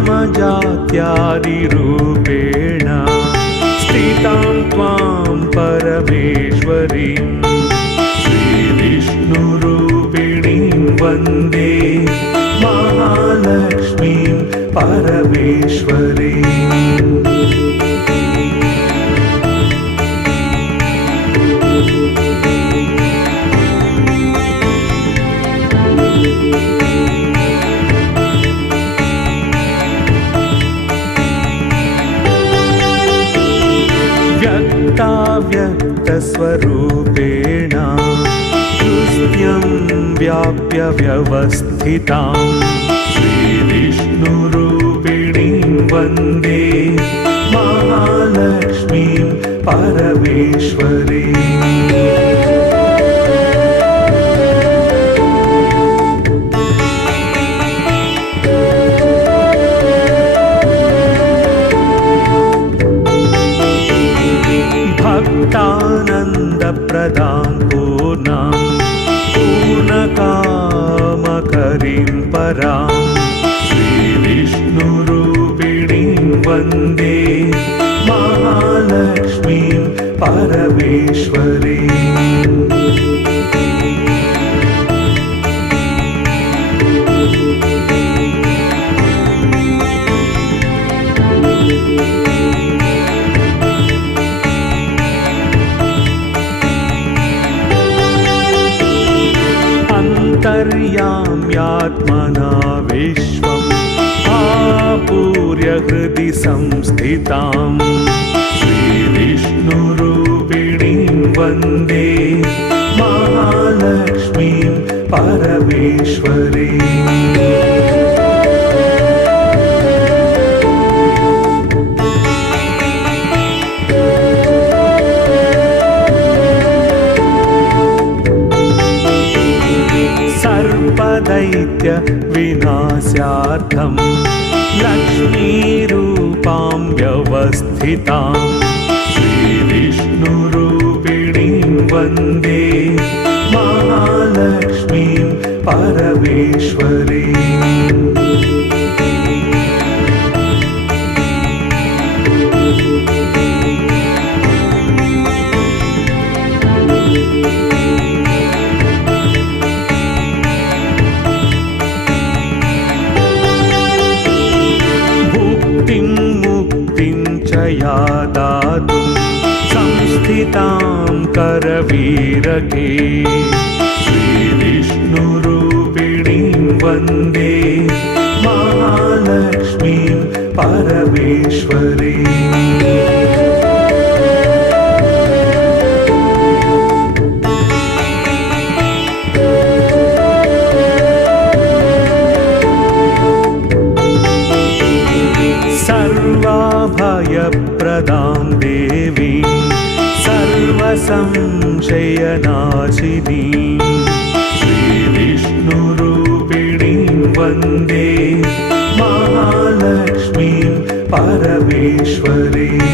नामजात्यादिरूपेण स्थितां त्वां परमेश्वरीं श्रीविष्णुरूपिणीं वन्दे महालक्ष्मीं परमेश्वरीम्। व्यक्ताव्यक्तस्वरूपेण हृदयं व्याप्य व्यवस्थितां श्रीविष्णुरूपिणीं वन्दे महालक्ष्मीं परमेश्वरीम्। भक्तानन्दप्रदां पूर्णां पूर्णकामकरीं परां श्रीविष्णुरूपिणीं वन्दे महालक्ष्मीं परमेश्वरीम्। अन्तर्याम्यात्मना विश्वम् आपूर्य हृदि संस्थितां श्रीविष्णुरूपिणीं वन्दे महालक्ष्मीं परमेश्वरीम्। सर्वदैत्य विनाशार्थं लक्ष्मीरूपां व्यवस्थितां श्रीविष्णुरूपिणीं वन्दे महालक्ष्मीं परमेश्वरीम्। या दातुं संस्थितां करवीरके श्रीविष्णुरूपिणीं वन्दे महालक्ष्मीं परमेश्वरीम्। सर्वभयप्रदां देवीं सर्वसंशयनाशिनीं श्रीविष्णुरूपिणीं वन्दे महालक्ष्मीं परमेश्वरीम्।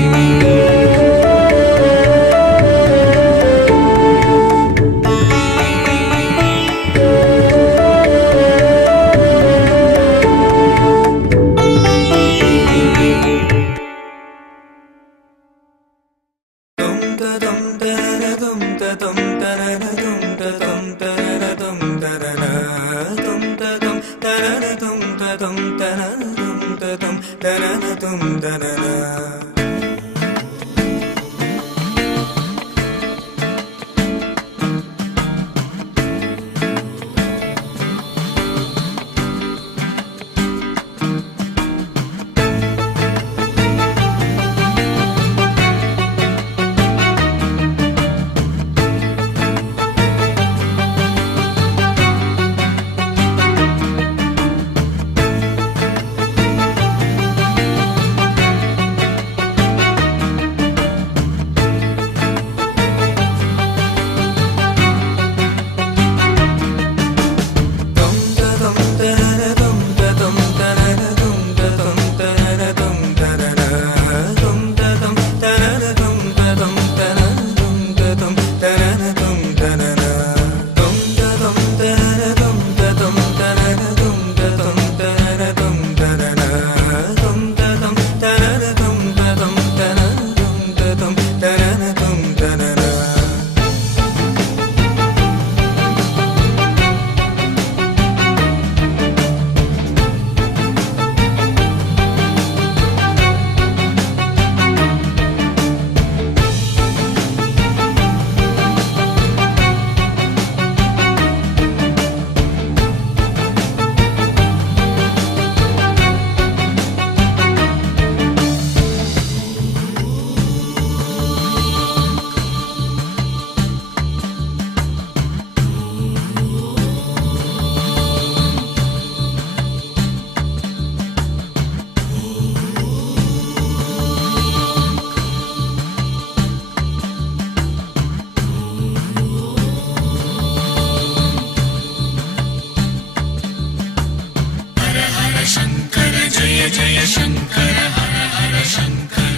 जय शङ्कर हर हर शङ्कर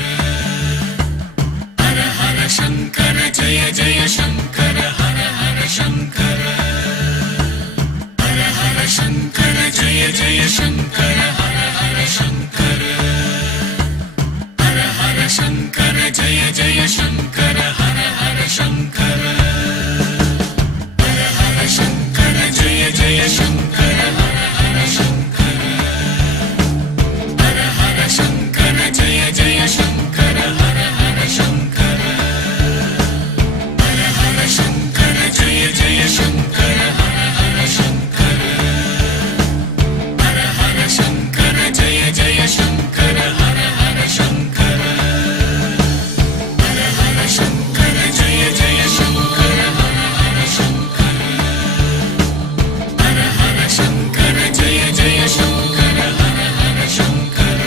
हर हर शङ्कर जय जय शङ्कर हर हर शङ्कर हर हर शङ्कर जय जय शङ्कर हर हर शङ्कर हर हर शङ्कर जय जय शङ्कर हर हर शङ्कर हर हर शङ्कर जय जय शङ्कर हर हर शङ्कर हर हर शङ्कर जय जय शङ्कर हर हर शङ्कर हर हर शङ्कर जय जय शङ्कर हर हर शङ्कर हर हर शङ्कर जय जय शङ्कर हर हर शङ्कर हर हर शङ्कर जय जय शङ्कर हर हर शङ्कर हर हर शङ्कर जय जय शङ्कर हर हर शङ्कर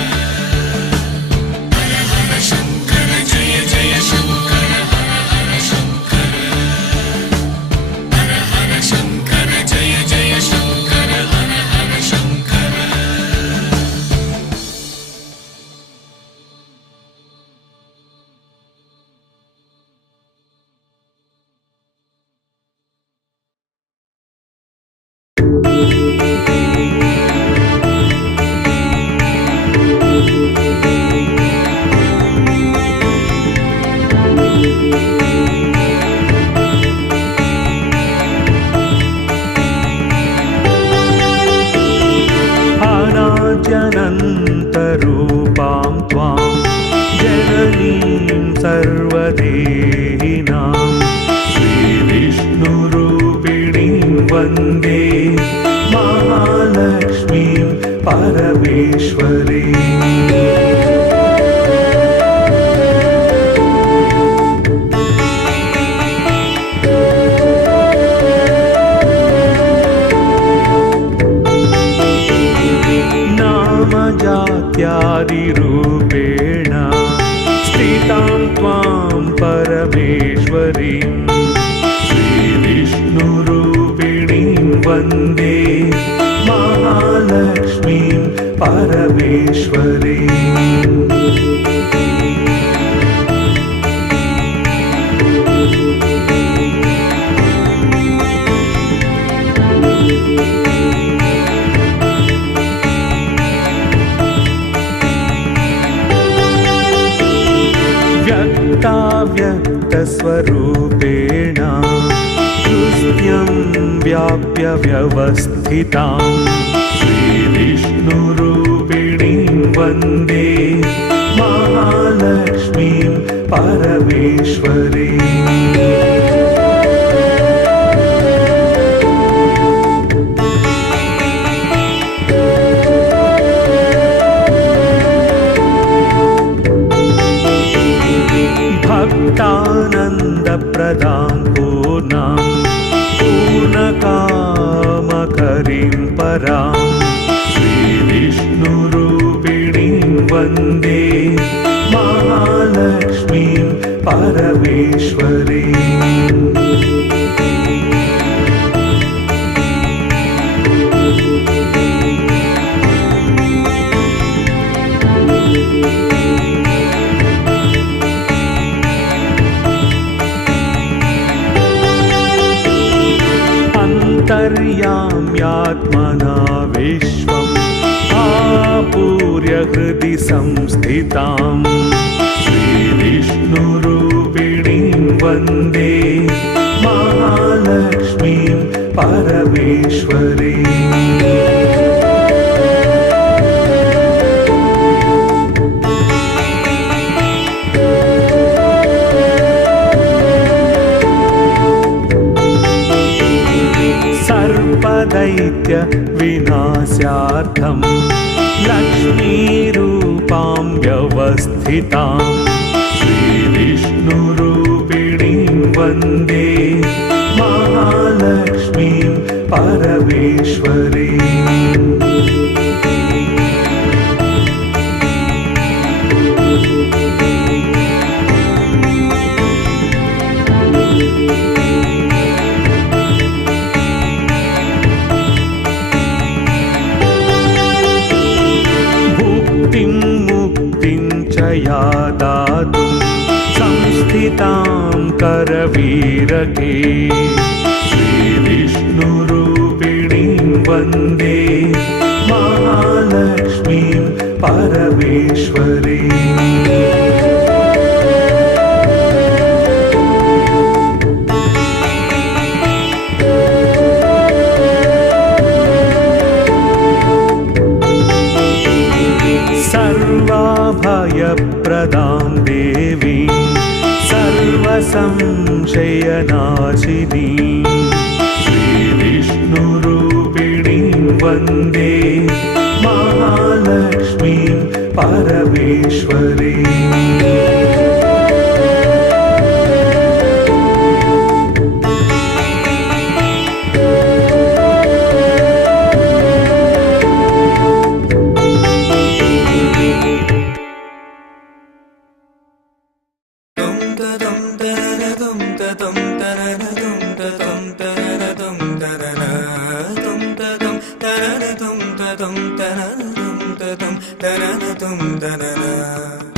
हर हर शङ्कर जय जय शङ्कर हर हर शङ्कर हर हर शङ्कर जय जय शङ्कर हर हर शङ्कर अनाद्यनन्तरूपां त्वां जननीं सर्वदेहिनां श्रीविष्णुरूपिणीं वन्दे महालक्ष्मीं परमेश्वरीम् जात्यादिरूपेण स्थितां त्वां परमेश्वरीं श्रीविष्णुरूपिणीं वन्दे महालक्ष्मीं परमेश्वरीम् व्यक्तस्वरूपेण हृदयं व्याप्य व्यवस्थितां श्रीविष्णुरूपिणीं वन्दे महालक्ष्मीं परमेश्वरीम् भक्तानन्दप्रदां पूर्णां पूर्णकामकरीं परां श्रीविष्णुरूपिणीं वन्दे महालक्ष्मीं परमेश्वरीम् अन्तर्याम्यात्मना विश्वम् आपूर्य हृदि संस्थितां श्रीविष्णुरूपिणीं वन्दे महालक्ष्मीं परमेश्वरीम् सर्वदैत्य विनाशार्थं लक्ष्मीरूपां व्यवस्थितां श्रीविष्णुरूपिणीं वन्दे महालक्ष्मीं परमेश्वरीम् दया दातुं संस्थितां करवीरके श्रीविष्णुरूपिणीं वन्दे महालक्ष्मीं परमेश्वरीम् सर्वाभयप्रदां देवीं सर्वसंशयनाशिनीं श्रीविष्णुरूपिणीं वन्दे महालक्ष्मीं परमेश्वरीम् da da da da da